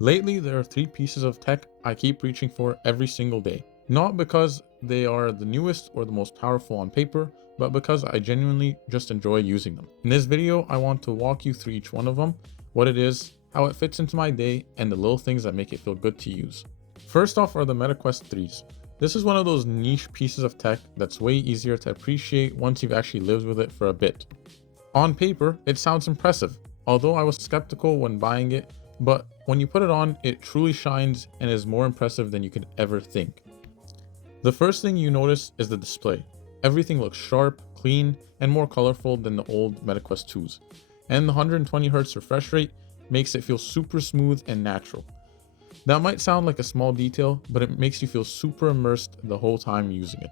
Lately, there are three pieces of tech I keep reaching for every single day. Not because they are the newest or the most powerful on paper, but because I genuinely just enjoy using them. In this video, I want to walk you through each one of them, what it is, how it fits into my day, and the little things that make it feel good to use. First off are the MetaQuest 3s. This is one of those niche pieces of tech that's way easier to appreciate once you've actually lived with it for a bit. On paper, it sounds impressive, although I was skeptical when buying it, but when you put it on, it truly shines and is more impressive than you could ever think. The first thing you notice is the display. Everything looks sharp, clean, and more colorful than the old MetaQuest 2s. And the 120Hz refresh rate makes it feel super smooth and natural. That might sound like a small detail, but it makes you feel super immersed the whole time using it.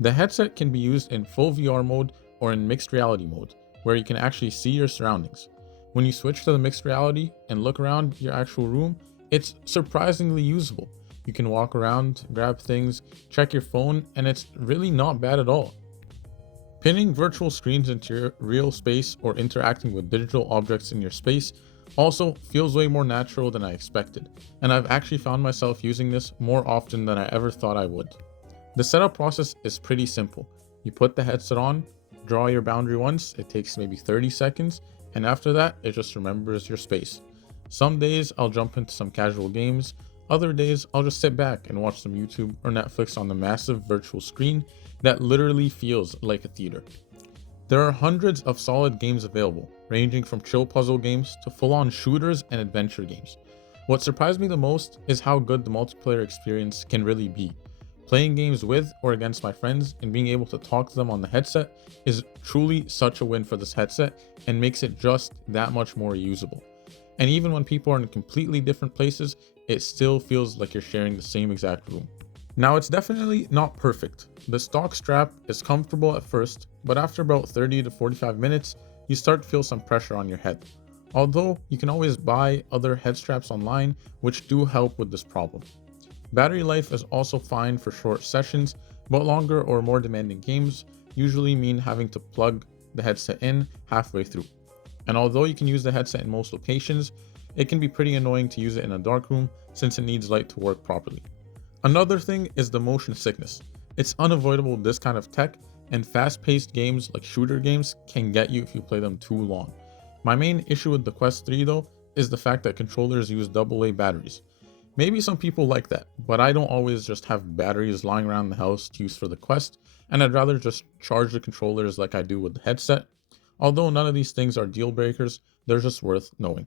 The headset can be used in full VR mode or in mixed reality mode, where you can actually see your surroundings. When you switch to the mixed reality and look around your actual room, it's surprisingly usable. You can walk around, grab things, check your phone, and it's really not bad at all. Pinning virtual screens into your real space or interacting with digital objects in your space also feels way more natural than I expected, and I've actually found myself using this more often than I ever thought I would. The setup process is pretty simple. You put the headset on, draw your boundary once, it takes maybe 30 seconds, and after that, it just remembers your space. Some days I'll jump into some casual games, other days I'll just sit back and watch some YouTube or Netflix on the massive virtual screen that literally feels like a theater. There are hundreds of solid games available, ranging from chill puzzle games to full-on shooters and adventure games. What surprised me the most is how good the multiplayer experience can really be. Playing games with or against my friends and being able to talk to them on the headset is truly such a win for this headset and makes it just that much more usable. And even when people are in completely different places, it still feels like you're sharing the same exact room. Now, it's definitely not perfect. The stock strap is comfortable at first, but after about 30 to 45 minutes, you start to feel some pressure on your head. Although you can always buy other head straps online, which do help with this problem. Battery life is also fine for short sessions, but longer or more demanding games usually mean having to plug the headset in halfway through. And although you can use the headset in most locations, it can be pretty annoying to use it in a dark room since it needs light to work properly. Another thing is the motion sickness. It's unavoidable with this kind of tech, and fast-paced games like shooter games can get you if you play them too long. My main issue with the Quest 3 though is the fact that controllers use AA batteries. Maybe some people like that, but I don't always just have batteries lying around the house to use for the Quest, and I'd rather just charge the controllers like I do with the headset. Although none of these things are deal breakers, they're just worth knowing.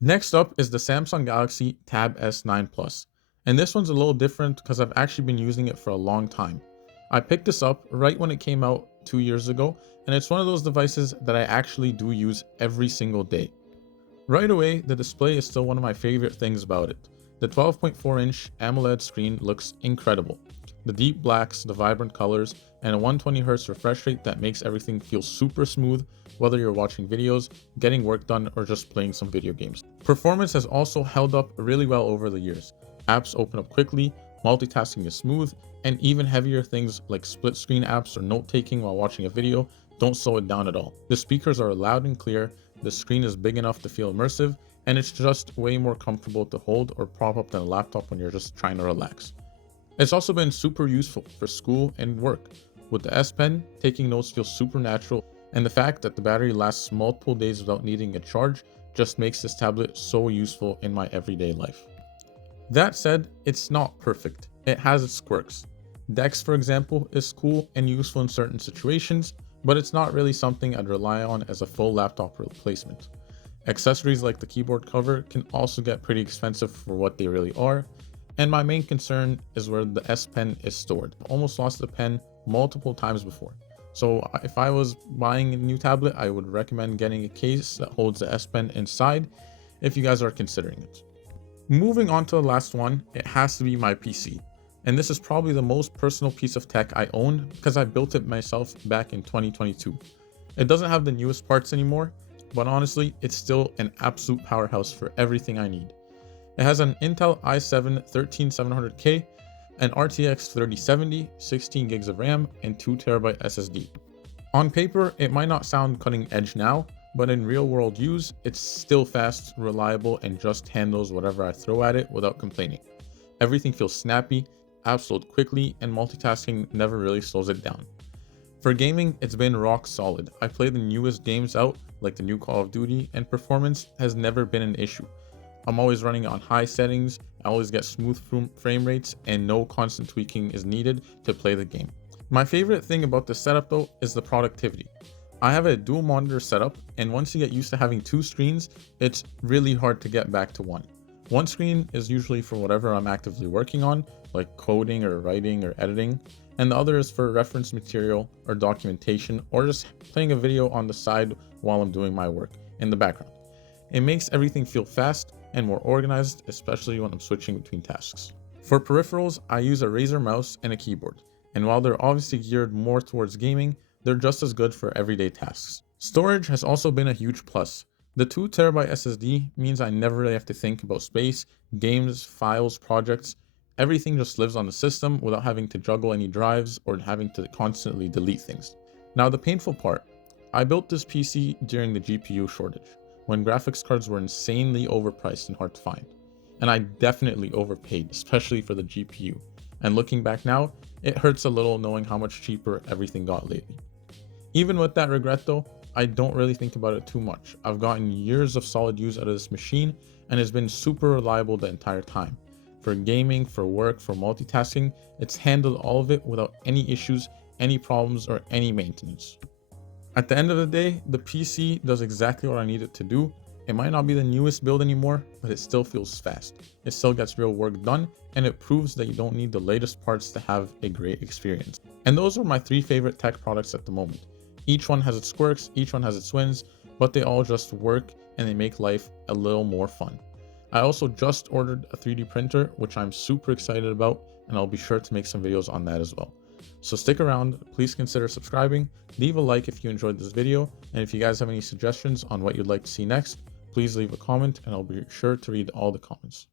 Next up is the Samsung Galaxy Tab S9 Plus, and this one's a little different because I've actually been using it for a long time. I picked this up right when it came out 2 years ago, and it's one of those devices that I actually do use every single day. Right away, the display is still one of my favorite things about it. The 12.4-inch AMOLED screen looks incredible. The deep blacks, the vibrant colors, and a 120Hz refresh rate that makes everything feel super smooth, whether you're watching videos, getting work done, or just playing some video games. Performance has also held up really well over the years. Apps open up quickly, multitasking is smooth, and even heavier things like split screen apps or note-taking while watching a video don't slow it down at all. The speakers are loud and clear, the screen is big enough to feel immersive, and it's just way more comfortable to hold or prop up than a laptop when you're just trying to relax. It's also been super useful for school and work. With the S Pen, taking notes feels super natural, and the fact that the battery lasts multiple days without needing a charge just makes this tablet so useful in my everyday life. That said, it's not perfect. It has its quirks. Dex, for example, is cool and useful in certain situations, but it's not really something I'd rely on as a full laptop replacement. Accessories like the keyboard cover can also get pretty expensive for what they really are, and my main concern is where the S Pen is stored. I almost lost the pen multiple times before. So if I was buying a new tablet, I would recommend getting a case that holds the S Pen inside if you guys are considering it. Moving on to the last one, it has to be my PC. And this is probably the most personal piece of tech I own because I built it myself back in 2022. It doesn't have the newest parts anymore, but honestly, it's still an absolute powerhouse for everything I need. It has an Intel i7 13700K, an RTX 3070, 16 gigs of RAM, and 2TB SSD. On paper, it might not sound cutting edge now, but in real world use, it's still fast, reliable, and just handles whatever I throw at it without complaining. Everything feels snappy, apps load quickly, and multitasking never really slows it down. For gaming, it's been rock solid. I play the newest games out, like the new Call of Duty, and performance has never been an issue. I'm always running on high settings, I always get smooth frame rates, and no constant tweaking is needed to play the game. My favorite thing about this setup though is the productivity. I have a dual monitor setup, and once you get used to having two screens, it's really hard to get back to one. One screen is usually for whatever I'm actively working on, like coding or writing or editing, and the other is for reference material or documentation, or just playing a video on the side while I'm doing my work in the background. It makes everything feel fast and more organized, especially when I'm switching between tasks. For peripherals, I use a Razer mouse and a keyboard, and while they're obviously geared more towards gaming, they're just as good for everyday tasks. Storage has also been a huge plus. The 2TB SSD means I never really have to think about space, games, files, projects. Everything just lives on the system without having to juggle any drives or having to constantly delete things. Now the painful part, I built this PC during the GPU shortage, when graphics cards were insanely overpriced and hard to find. And I definitely overpaid, especially for the GPU. And looking back now, it hurts a little knowing how much cheaper everything got lately. Even with that regret though, I don't really think about it too much. I've gotten years of solid use out of this machine, and it's been super reliable the entire time. For gaming, for work, for multitasking, it's handled all of it without any issues, any problems, or any maintenance. At the end of the day, the PC does exactly what I need it to do. It might not be the newest build anymore, but it still feels fast. It still gets real work done, and it proves that you don't need the latest parts to have a great experience. And those are my 3 favorite tech products at the moment. Each one has its quirks, each one has its wins, but they all just work and they make life a little more fun. I also just ordered a 3D printer, which I'm super excited about, and I'll be sure to make some videos on that as well. So stick around, please consider subscribing, leave a like if you enjoyed this video, and if you guys have any suggestions on what you'd like to see next, please leave a comment and I'll be sure to read all the comments.